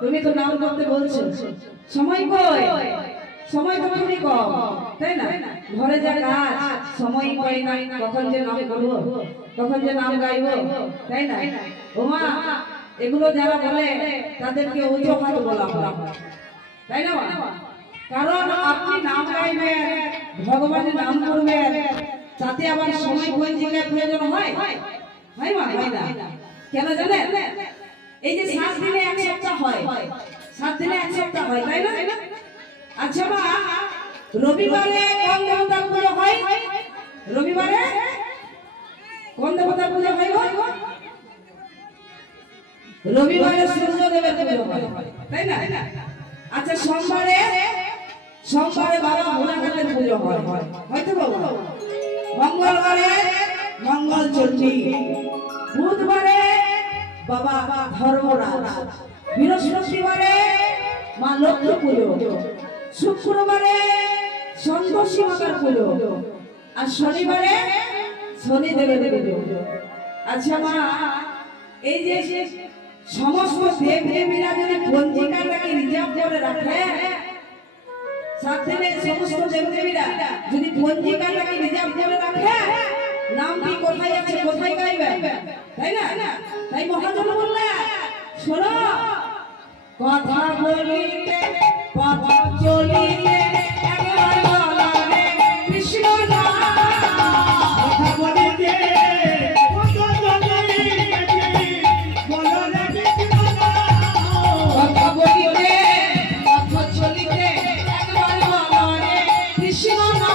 তুমি তো নাম করতে বলছো, সময় কই? সময় তো তুমি কম, তাই না? ঘরে যা কাজ, সময় পাই না, কখন যে নাম করবো, কখন যে নাম গাইবো, তাই না? ওমা, এগুলো যারা বলে তাদেরকে অজুহাত বলা হয়, তাই না? কারণ আপনি নাম গাইবেন, ভগবানের নাম করবেন, তাতে আবার সময় পঞ্জিকার প্রয়োজন হয়? হয় মা, হয় না? কেন জানেন? এই যে 7 দিনে 1 সপ্তাহ হয়, 7 দিনে 1 সপ্তাহ হয়, তাই না? আচ্ছা মা, রবিবারে কোন দেবতার পুজো হয়? রবিবারে কোন দেবতার পুজো হয় গো? রবিবারে সূর্যদেবের পুজো হয়, তাই না? আচ্ছা সোমবারে বাবা ভোলানাথের পুজো হয়, হয়তো বাবা? মঙ্গলবারে মঙ্গল চণ্ডী, বুধবারে বাবা ধর্মরাজ, বৃহস্পতিবারে মা লক্ষ্মী পুজো, শুক্রবারে সন্তোষী মাতার পুজো, আর শনিবারে শনিদেবের পুজো। আচ্ছা মা, এই যে সমস্ত দেব দেবীরা যদি পঞ্জিকাটাকে রিজার্ভ করে রাখে, 7 দিনে সমস্ত দেব দেবীরা যদি পঞ্জিকাটাকে রিজার্ভ করে রাখে, নামটি কোথায় আছে, কোথায় গাইবে, তাই না? তাই মহাজন বললে শোনো, কথা বলিতে পথ চলিতে একবার বলা রে কৃষ্ণ নাম, কথা বলিতে পথ চলিতে বলা রে কৃষ্ণ নাম, কথা বলিতে পথ চলিতে একবার বলা রে কৃষ্ণ নাম,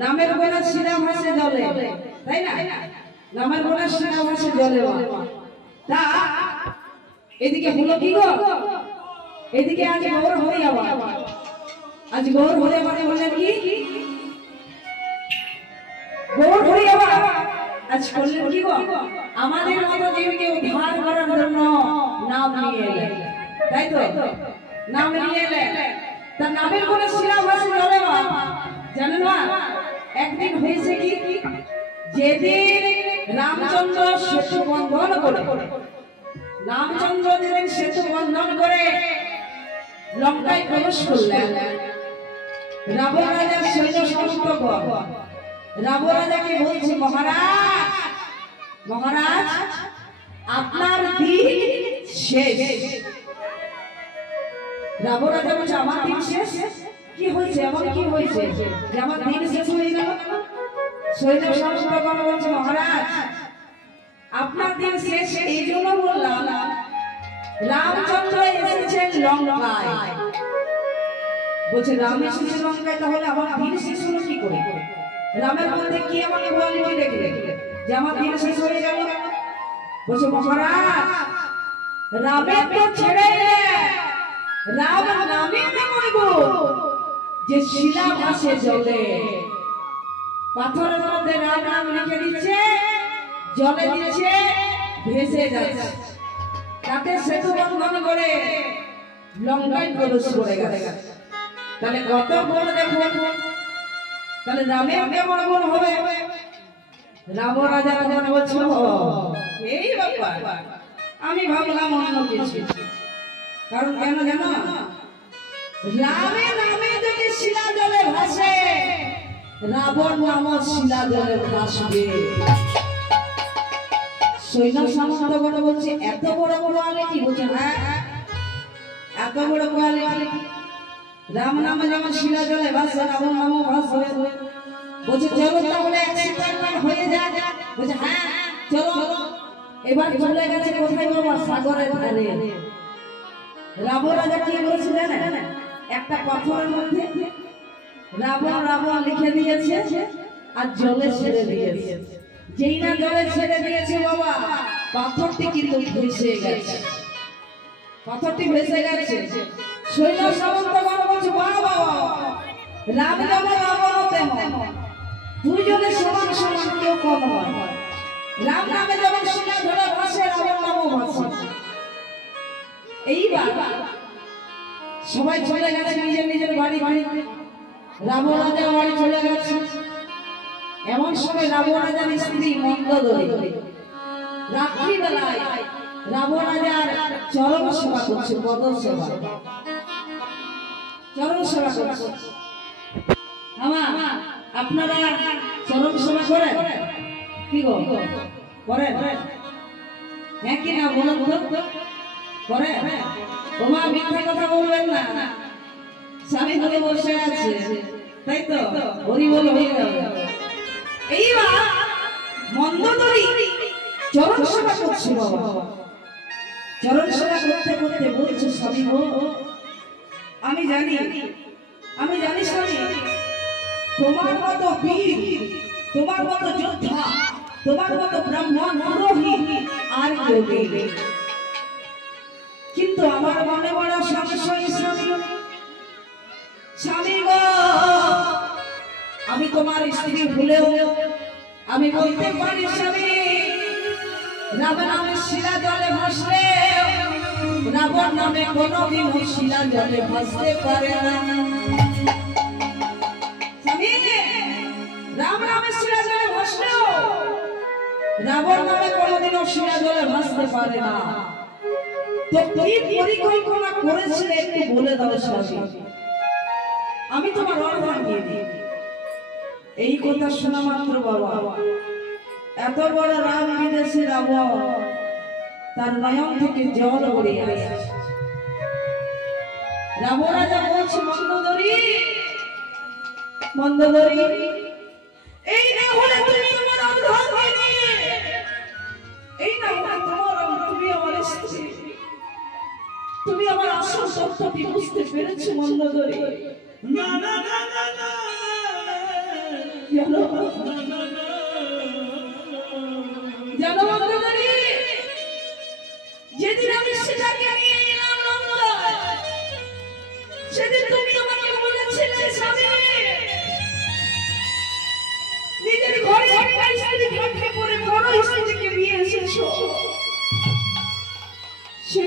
নামের গোনা শিরা ভাসে জলে, তাই না? নামের গোনা শিরা ভাসে জলে। তা এদিকে হলো কি গো, এদিকে আজ গৌর হয়ে যাওয়া, আজ গৌর হয়ে মানে বললেন কি গৌর হয়ে যাওয়া, আজ করলেন কি গো আমাদের মতো জীবকে উদ্ধার করার জন্য নাম নিয়ে এলেন, তাই তো? নাম নিয়ে এলেন, তার নামের গোনা শিরা ভাসে জলে। জানেন না একদিন হয়েছে কি, যেদিন রামচন্দ্র সেতু বন্ধন করে, রামচন্দ্র যেদিন সেতু বন্ধন করে লঙ্কায় প্রবেশ করলেন, রাবণ রাজার সৈন্য সমস্ত রাবণ রাজাকে বলছে, মহারাজ মহারাজ আপনার দিন শেষ। রাবণ রাজা বলছে, আমার দিন শেষ? কি হয়েছে, এমন কি হয়েছে যে আমার দিন শেষ হয়ে গেল? সৈন্য সমস্ত বলছে, মহারাজ আপনার দিন শেষ এই জন্য বললাম, রামচন্দ্র এসেছেন লঙ্কায়। বলছে রাম এসেছে লঙ্কায়, তাহলে আমার দিন শেষ হলো কি করে? রামের মধ্যে কি এমন কোয়ালিটি দেখলে যে আমার দিন শেষ হয়ে গেল? বলছে মহারাজ রামের তো ছেড়ে রাম নামে এমন গুণ যে শিলা ভাসে জলে, পাথরের মধ্যে রাম নাম লিখে দিচ্ছে, জলে দিচ্ছে, ভেসে যাচ্ছে, তাতে সেতু বন্ধন করে লঙ্কায় প্রবেশ করে গেছে। তাহলে কত গুণ দেখুন, তাহলে রামের কেমন গুণ হবে? রাম রাজা যখন বলছিল এই ব্যাপার, আমি ভাবলাম অন্য কিছু, কারণ কেন জানো, রামের নামে যদি শিলা জলে ভাসে, রাবণ নামও শিলা জলে ভাসবে। সৈন্য সামন্ত বড় বলছে, এত বড় বড় আলেকি? বলছে হ্যাঁ এত বড় কোয়ালিটি, রাম নামে যেমন শিলা জলে ভাসে, রাবণ নামও ভাসবে। বলছে চলো তাহলে এক্সপেরিমেন্ট হয়ে যাক। বলছে হ্যাঁ চলো। এবার চলে গেছে কোথায় বাবা? সাগরের ধারে। রাবণ রাজা কি বলেছে জানেন? একটা পাথরের মধ্যে রাবণ রাবণ লিখে দিয়েছে আর জলে ছেড়ে দিয়েছে। যেই না জলে ছেড়ে দিয়েছে বাবা, পাথরটি কিন্তু ভেসে গেছে, পাথরটি ভেসে গেছে। সৈন্য সামন্তগণ বলছে বাবা রাম যেমন রাবণ তেমন, দুইজনের সমান সমান, কেউ কম নয়। রাম নামে যেমন শিলা ধরে ভাসে, রাবণ নামও ভাসে। এইবার সবাই চলে গেছে নিজের নিজের বাড়ি বাড়ি, রাবণ রাজার বাড়ি চলে গেছে। এমন সময় রাবণ রাজার স্ত্রী মন্দোদরী রাত্রিবেলায় রাবণ রাজার চরণ সেবা করছে, পদ সেবা, চরণ সেবা করছে। আমার আপনারা চরণ সেবা করেন কি গো? করেন? হ্যাঁ কি না বলুন তো, করেন? ওমা মিথ্যা কথা বলবেন না, স্বামী ধরে বসে আছে, তাই তো? হরি বল হয়ে যাবে। এইবার মন্দোদরী চরণ সেবা করছে বাবা, চরণ সেবা করতে করতে বলছে, স্বামী গো আমি জানি স্বামী, তোমার মতো বীর, তোমার মতো যোদ্ধা, তোমার মতো ব্রাহ্মণ পুরোহিত আর কেউ নেই, কিন্তু আমার মনে বড় সংশয় স্বামী গো, আমি তোমার স্ত্রী ভুলেও আমি বলতে পারি স্বামী, রাম নামে শিলা জলে ভাসলে রাবণ নামে কোনোদিন শিলা জলে ভাসতে পারে না। স্বামী রাম নামে শিলা জলে ভাসলেও রাবণ নামে কোনোদিনও শিলা জলে ভাসতে পারে না। তো কি পরিকল্পনা করেছিলে একটু বলে দাও স্বামী, আমি তোমার অর্ধেক দিয়ে দিই। এই কথা শোনা মাত্র বাবা এত বড় রাম বিদেশে রাবণ, তার নয়ন থেকে জল গড়িয়ে আসছে। রাবণ রাজা বলছে মন্দোদরী, মন্দোদরী এই না হলে তুমি আমার অর্ধাঙ্গিনী, এই না হলে তুমি আমার স্ত্রী, তুমি আমার আসল সত্যটি বুঝতে পেরেছো মন্দোদরী? না না না না না জানো জানো বন্ধুগণে, যেদিন আমি সেটাকে নিয়ে এলাম লঙ্কায়, সেদিন তুমি আমাকে বলেছিলে স্বামী নিজের ঘরে একটা স্ত্রী থাকতে পরে বড় স্ত্রীকে নিয়ে এসেছো।